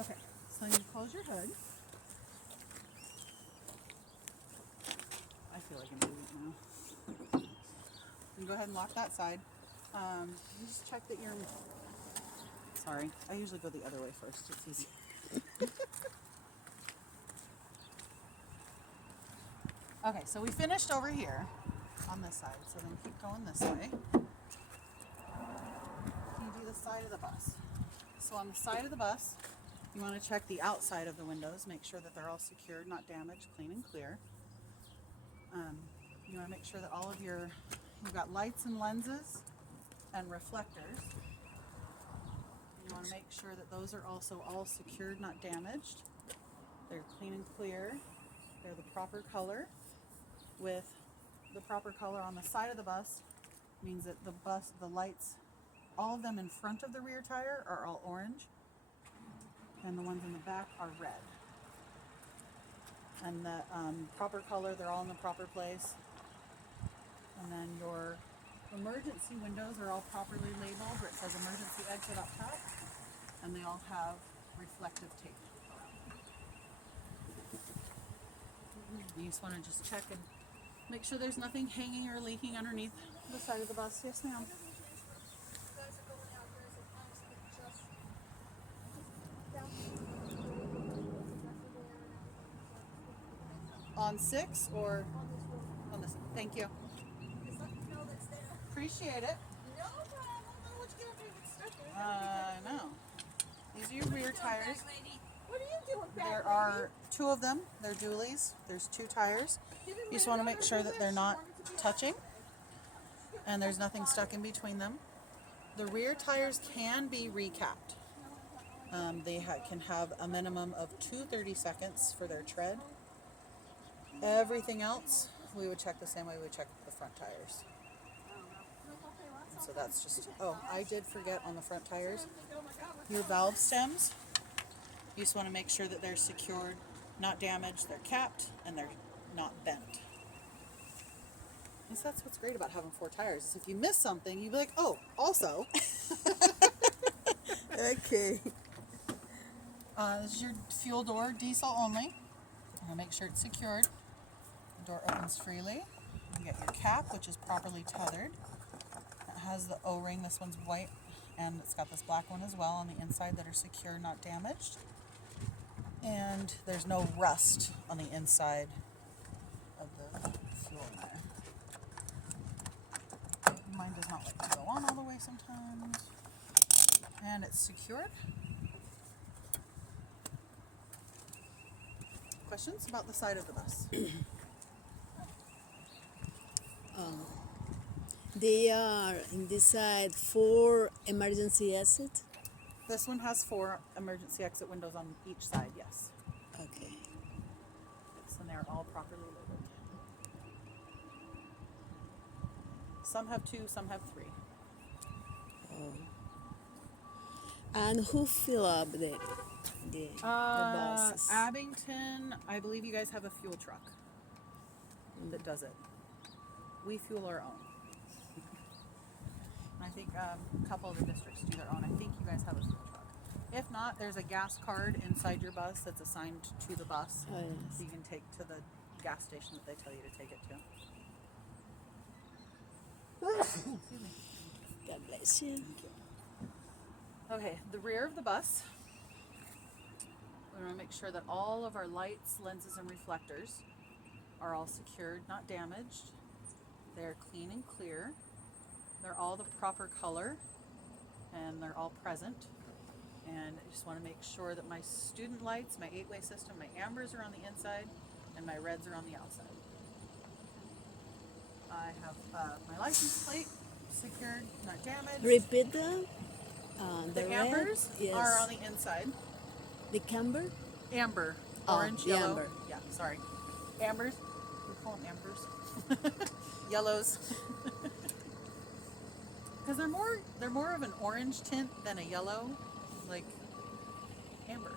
Okay, so you close your hood. I feel like I'm moving now. And go ahead and lock that side. You just check that you're... Sorry, I usually go the other way first. It's easy. Okay, so we finished over here on this side. So then keep going this way. Can you do the side of the bus? So on the side of the bus, you want to check the outside of the windows. Make sure that they're all secured, not damaged, clean and clear. You want to make sure that all of you've got lights and lenses and reflectors. You want to make sure that those are also all secured, not damaged. They're clean and clear. They're the proper color. With the proper color on the side of the bus means that the lights, all of them in front of the rear tire are all orange, and the ones in the back are red. And the proper color, they're all in the proper place. And then your emergency windows are all properly labeled, where it says emergency exit up top, and they all have reflective tape. You just want to just check and make sure there's nothing hanging or leaking underneath the side of the bus. Yes, ma'am. On 6 or on this? Thank you. Appreciate it. No problem. What you gonna do with stuff? I know. These are your rear tires. What are you doing back There are 2 of them. They're dualies. There's 2 tires. You just want to make sure that they're not touching and there's nothing stuck in between them. The rear tires can be recapped. They can have a minimum of 2 seconds for their tread. Everything else, we would check the same way we would check the front tires. So that's just, oh, I did forget on the front tires, your valve stems, you just want to make sure that they're secured, not damaged, they're capped, and they're not bent. And so that's what's great about having 4 tires, is if you miss something, you'd be like, oh, also. Okay. This is your fuel door, diesel only. Make sure it's secured. The door opens freely. You get your cap, which is properly tethered. It has the O-ring. This one's white, and it's got this black one as well on the inside that are secure, not damaged. And there's no rust on the inside of the fuel in there. Mine does not like to go on all the way sometimes. And it's secured. Questions about the side of the bus? They are in this side 4 emergency exits. This one has 4 emergency exit windows on each side, yes. Okay. Yes, and they're all properly labeled. Some have 2, some have 3. And who fill up the buses? Abington, I believe you guys have a fuel truck that does it. We fuel our own. I think a couple of the districts do their own. I think you guys have a fuel truck. If not, there's a gas card inside your bus that's assigned to the bus. Oh, yes. So you can take to the gas station that they tell you to take it to. Excuse me. God bless you. Okay, the rear of the bus. We want to make sure that all of our lights, lenses, and reflectors are all secured, not damaged. They're clean and clear. They're all the proper color, and they're all present. And I just want to make sure that my student lights, my 8-way system, my ambers are on the inside, and my reds are on the outside. I have my license plate secured, not damaged. Repeat them. The red, ambers yes. are on the inside. The camber? Amber, Oh, orange, the yellow. amber. Yeah, sorry. Ambers. We call them ambers. Yellows. Because they're more of an orange tint than a yellow, like amber.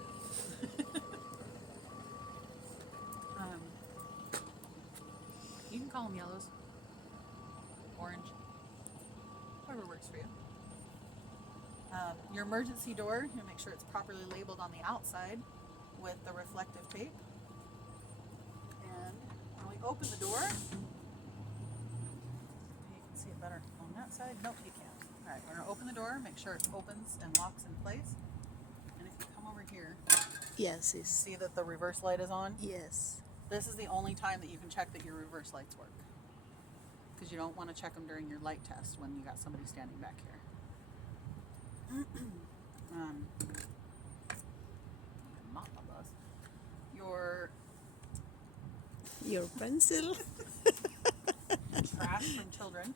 You can call them yellows, orange, whatever works for you. Your emergency door, you make sure it's properly labeled on the outside with the reflective tape. And when we open the door, you can see it better on that side. Nope, you can't. All right, we're gonna open the door, make sure it opens and locks in place. And if you come over here, Yes, it's, see that the reverse light is on. yes. This is the only time that you can check that your reverse lights work, because you don't want to check them during your light test when you got somebody standing back here. Not the bus. Your pencil. Trash from children.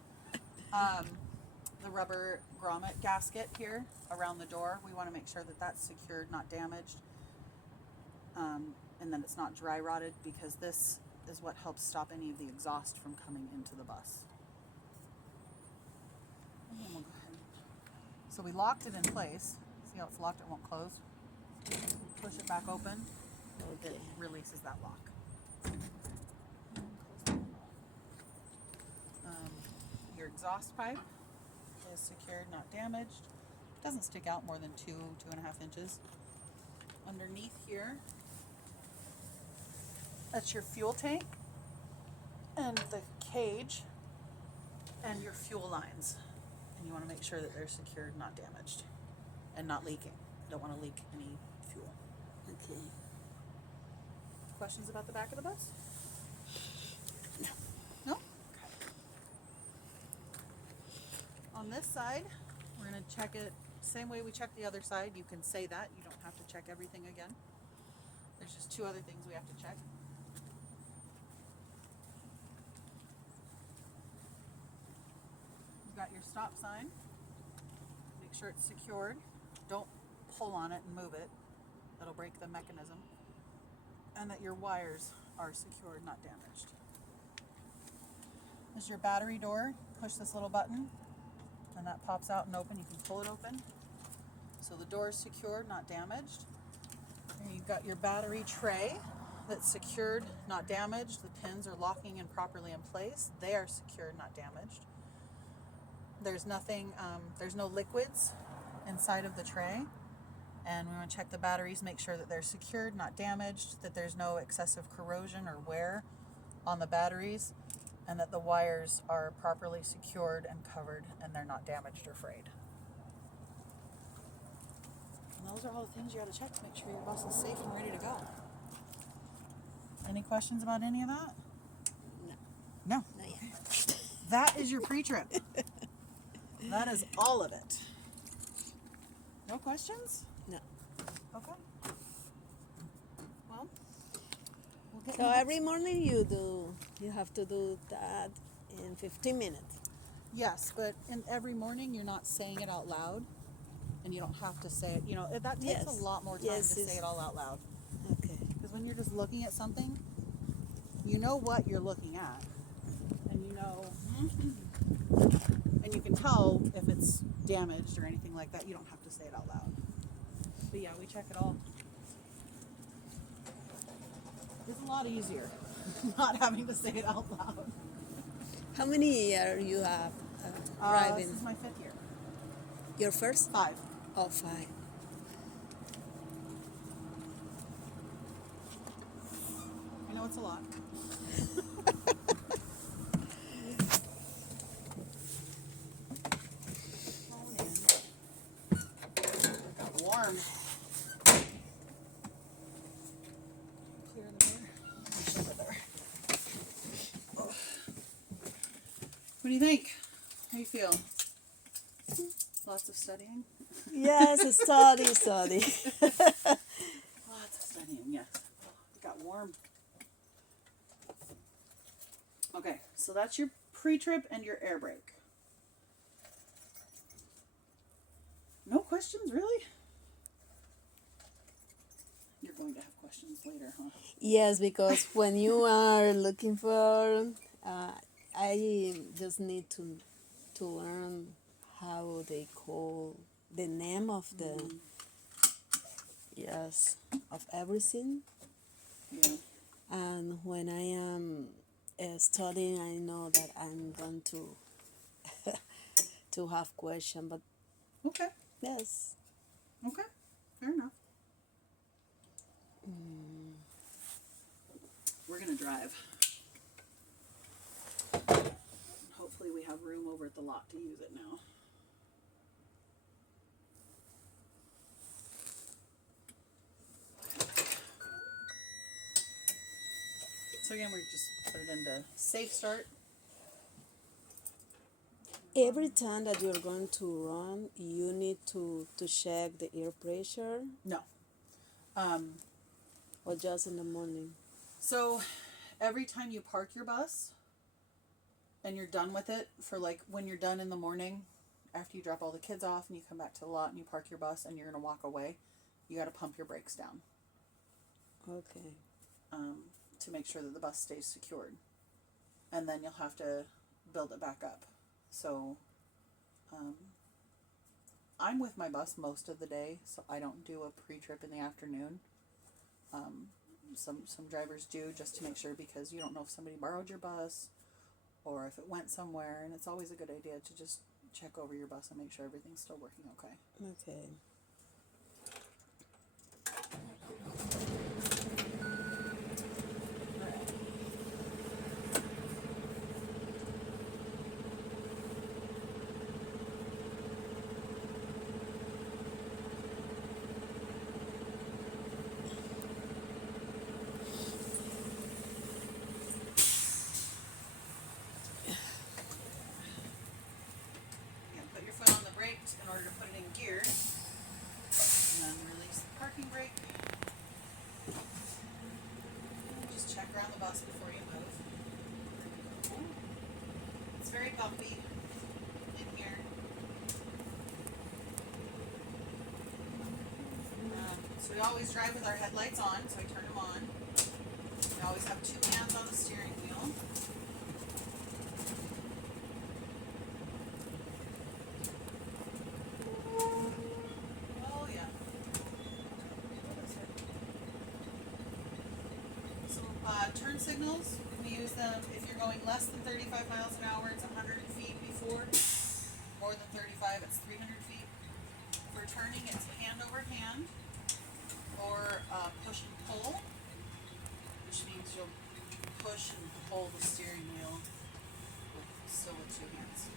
The rubber grommet gasket here around the door, we want to make sure that that's secured, not damaged, and that it's not dry rotted, because this is what helps stop any of the exhaust from coming into the bus. And then we'll go ahead. So we locked it in place. See how it's locked? It won't close. Push it back open. Okay. It releases that lock. Your exhaust pipe is secured, not damaged. It doesn't stick out more than 2.5 inches. Underneath here, that's your fuel tank and the cage and your fuel lines. And you want to make sure that they're secured, not damaged, and not leaking. You don't want to leak any fuel. Okay. Questions about the back of the bus? No. No? Okay. On this side, we're going to check it same way we check the other side. You can say that. You don't have to check everything again. There's just 2 other things we have to check. You've got your stop sign. Make sure it's secured. Don't pull on it and move it. That'll break the mechanism. And that your wires are secured, not damaged. This is your battery door. Push this little button and that pops out and open. You can pull it open. So the door is secured, not damaged. And you've got your battery tray that's secured, not damaged. The pins are locking in properly in place. They are secured, not damaged. There's nothing, there's no liquids inside of the tray. And we want to check the batteries, make sure that they're secured, not damaged, that there's no excessive corrosion or wear on the batteries, and that the wires are properly secured and covered and they're not damaged or frayed. And those are all the things you got to check to make sure your bus is safe and ready to go. Any questions about any of that? No. No. Not yet. That is your pre-trip. That is all of it. No questions? No. Okay. Well, we'll get So every morning you have to do that in 15 minutes. Yes, but in every morning you're not saying it out loud, and you don't have to say it. You know, that takes Yes. a lot more time Yes, to say it all out loud. Okay. Because when you're just looking at something, you know what you're looking at, and you know, and you can tell if it's damaged or anything like that. You don't have to say it out loud. But yeah, we check it all. It's a lot easier not having to say it out loud. How many years you have driving? This is my 5th year. Your first? 5. Oh, 5. I know it's a lot. Got warm. Clear the door. Shove it there. Oh. What do you think? How you feel? Lots of studying? Yes, study. Lots of studying, yes. It got warm. Okay, so that's your pre-trip and your air brake. No questions, really? You're going to have questions later, huh? Yes, because when you are looking for, I just need to learn how they call the name of the, yes, of everything. Yeah. And when I am studying, I know that I'm going to to have question, but Okay. Yes. Okay, fair enough. We're gonna drive. Hopefully we have room over at the lot to use it now. So again, we just put it into safe start. Every time that you're going to run, you need to check the air pressure, No. or just in the morning? So every time you park your bus and you're done with it, for like when you're done in the morning, after you drop all the kids off and you come back to the lot and you park your bus and you're going to walk away, you got to pump your brakes down. Okay. To make sure that the bus stays secured. And then you'll have to build it back up. So I'm with my bus most of the day, so I don't do a pre-trip in the afternoon. Some drivers do, just to make sure, because you don't know if somebody borrowed your bus or if it went somewhere, and it's always a good idea to just check over your bus and make sure everything's still working okay. Okay. Put your foot on the brakes in order to put it in gear, and then release the parking brake. Just check around the bus before you move. It's very bumpy in here. So we always drive with our headlights on, so I turn them on. We always have two hands on the steering wheel. Oh yeah. So turn signals, we use them if you're going less than 35 miles an hour, it's 100 feet before. More than 35, it's 300 feet. For turning, it's hand over hand, or push and pull, which means you'll push and pull the steering wheel still with two hands.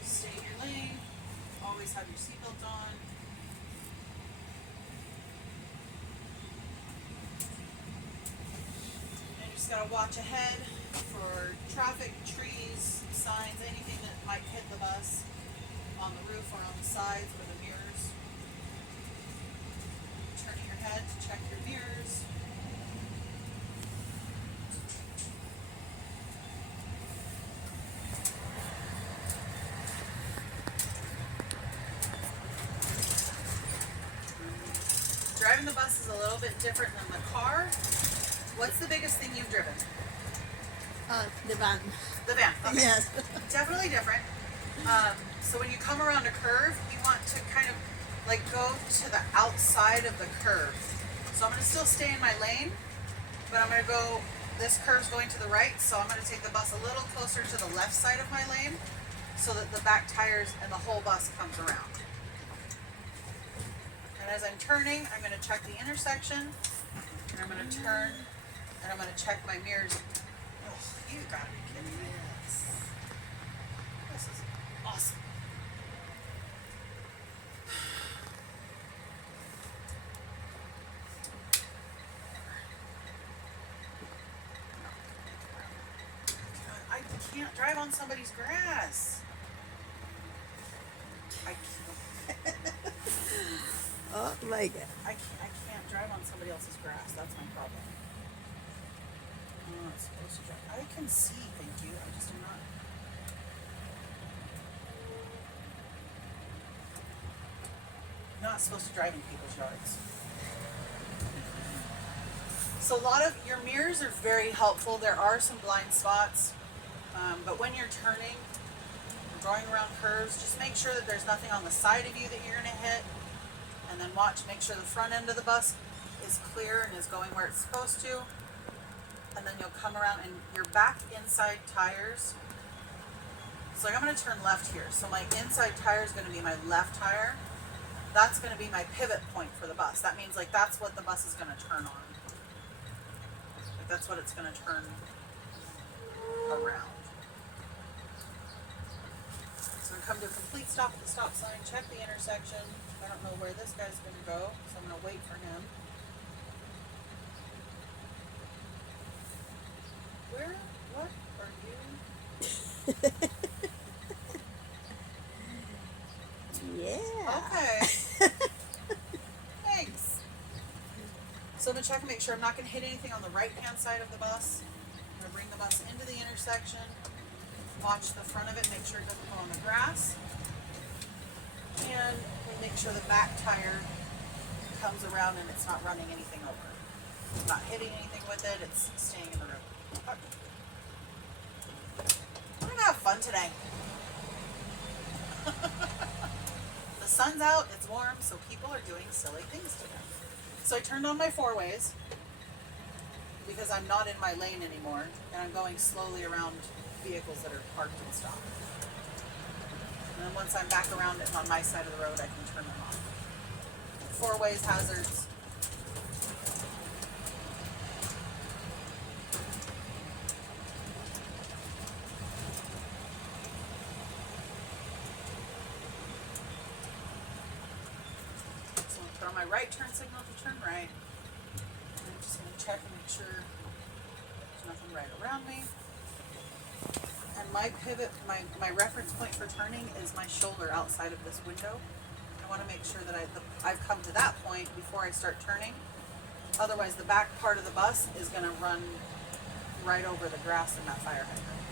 Just stay in your lane, always have your seatbelt on. And you just gotta watch ahead for traffic, trees, signs, anything that might hit the bus on the roof or on the sides or the mirrors. Turning your head to check your mirrors. Driving the bus is a little bit different than the car. What's the biggest thing you've driven? The van. The van. Okay. Yes. Definitely different. So when you come around a curve, you want to kind of like go to the outside of the curve. So I'm going to still stay in my lane, but I'm going to go, this curve's going to the right, so I'm going to take the bus a little closer to the left side of my lane so that the back tires and the whole bus comes around. And as I'm turning, I'm going to check the intersection, and I'm going to turn, and I'm going to check my mirrors. Oh, you gotta be kidding me. This is awesome. I can't drive on somebody's grass. I can't. Oh my God. I can't drive on somebody else's grass. That's my problem. I'm not supposed to drive. I can see, thank you. I just do not. Not supposed to drive in people's yards. So a lot of your mirrors are very helpful. There are some blind spots, but when you're turning, going around curves, just make sure that there's nothing on the side of you that you're going to hit, and then watch, make sure the front end of the bus is clear and is going where it's supposed to, and then you'll come around and your back inside tires So like I'm going to turn left here. So my inside tire is going to be my left tire. That's going to be my pivot point for the bus. That means like that's what the bus is going to turn on. Like that's what it's going to turn around. So we come to a complete stop at the stop sign, check the intersection. I don't know where this guy's going to go, so I'm going to wait for him. What are you? Yeah. Okay. Thanks. So I'm going to check and make sure I'm not going to hit anything on the right-hand side of the bus. I'm going to bring the bus into the intersection, watch the front of it, make sure it doesn't go on the grass, and make sure the back tire comes around and it's not running anything over. It's not hitting anything with it, it's staying in the road. Okay. We're going to have fun today. The sun's out, it's warm, so people are doing silly things today. So I turned on my four ways because I'm not in my lane anymore and I'm going slowly around vehicles that are parked and stopped. And then once I'm back around it on my side of the road, I can turn them off. Four ways hazards. Put on my right turn signal to turn right. And I'm just going to check and make sure there's nothing right around me. And my pivot, my reference point for turning is my shoulder outside of this window. I want to make sure that I've come to that point before I start turning. Otherwise, the back part of the bus is going to run right over the grass in that fire hydrant.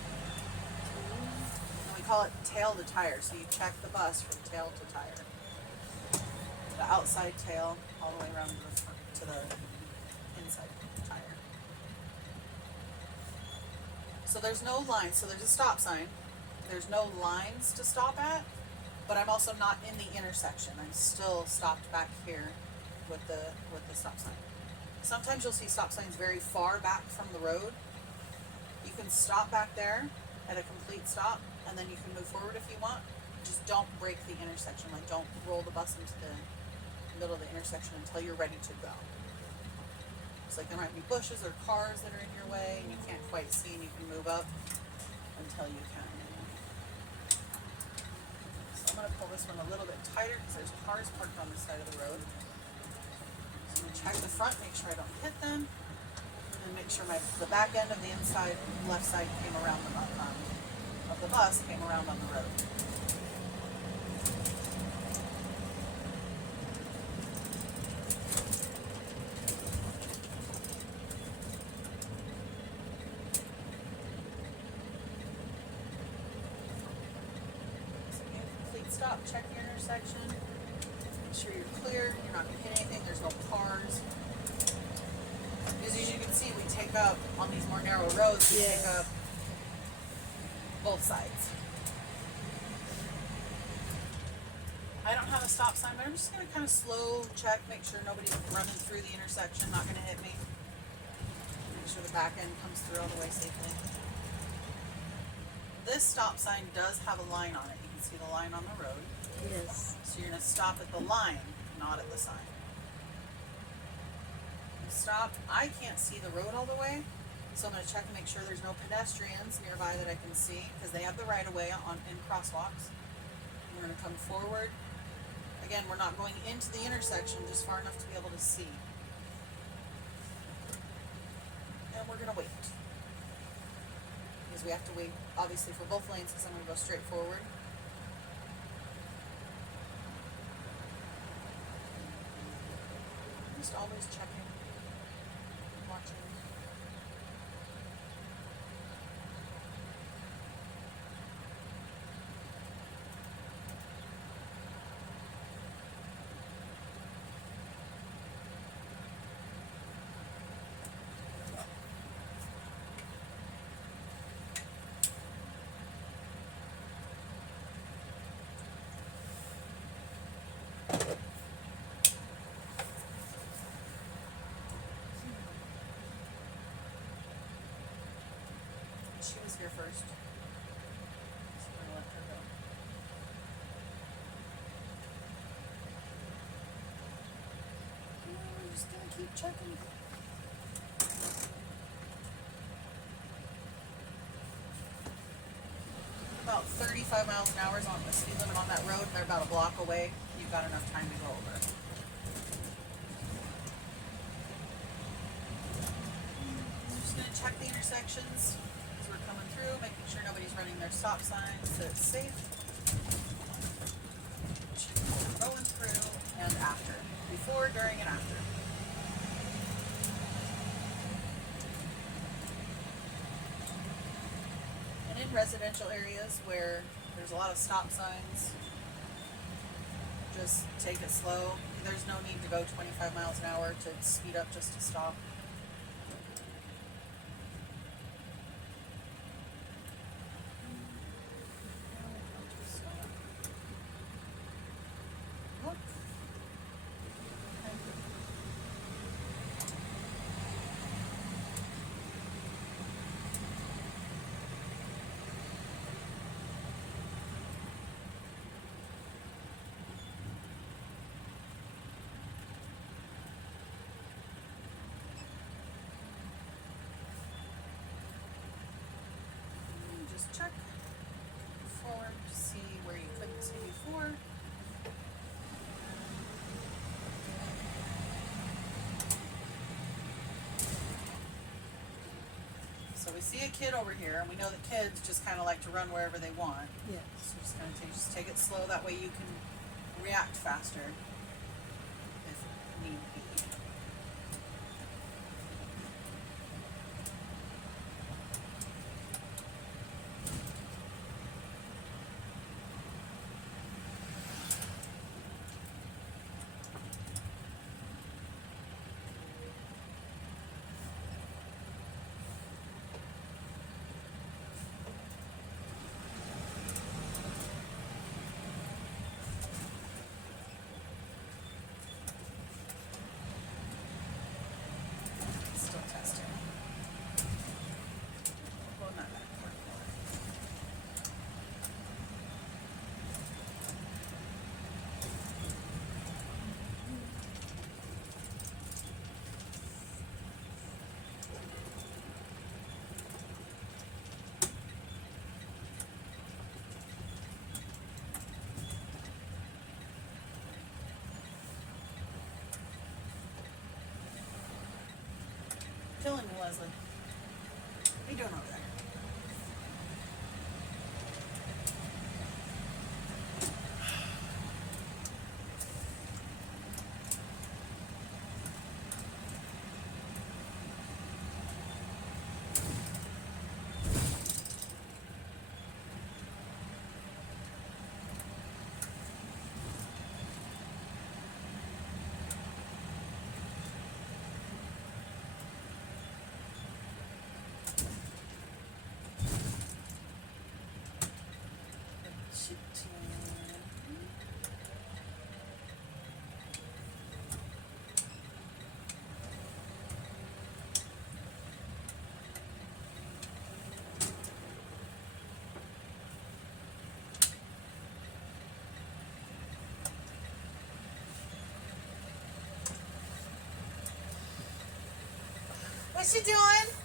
And we call it tail to tire. So you check the bus from tail to tire. The outside tail all the way around to the inside tire. So there's no lines. So there's a stop sign. There's no lines to stop at, but I'm also not in the intersection. I'm still stopped back here with the stop sign. Sometimes you'll see stop signs very far back from the road. You can stop back there at a complete stop, and then you can move forward if you want. Just don't break the intersection. Like don't roll the bus into the middle of the intersection until you're ready to go. It's like there might be bushes or cars that are in your way and you can't quite see and you can move up until you can. So I'm going to pull this one a little bit tighter because there's cars parked on the side of the road. So I'm going to check the front, make sure I don't hit them, and then make sure the back end of the inside left side came around of the bus came around on the road. Stop, check your intersection, make sure you're clear, you're not going to hit anything, there's no cars. Because as you can see, we take up, on these more narrow roads, we take up both sides. I don't have a stop sign, but I'm just going to kind of slow check, make sure nobody's running through the intersection, not going to hit me. Make sure the back end comes through all the way safely. This stop sign does have a line on it. You can see the line on the road. Yes. So you're going to stop at the line, not at the sign. You stop. I can't see the road all the way, so I'm going to check and make sure there's no pedestrians nearby that I can see, because they have the right of way in crosswalks. We're going to come forward. Again, we're not going into the intersection, just far enough to be able to see. And we're going to wait. Because we have to wait, obviously, for both lanes, because I'm going to go straight forward. Just always checking, watching. She was here first. So I'm going to let keep checking. About 35 miles an hour is on the speed limit on that road, and they're about a block away. You've got enough time to go over. I'm just going to check the intersections as we're coming through, making sure nobody's running their stop signs, so it's safe. Going through and after. Before, during, and after. And in residential areas where there's a lot of stop signs, just take it slow. There's no need to go 25 miles an hour to speed up just to stop. Look. Just check forward to see where you couldn't see before. So we see a kid over here, and we know that kids just kind of like to run wherever they want. Yes. So just gonna take it slow. That way you can react faster if need be. Still testing. Well, not that important. Killing me, Leslie. What are you doing over there? What's she doing?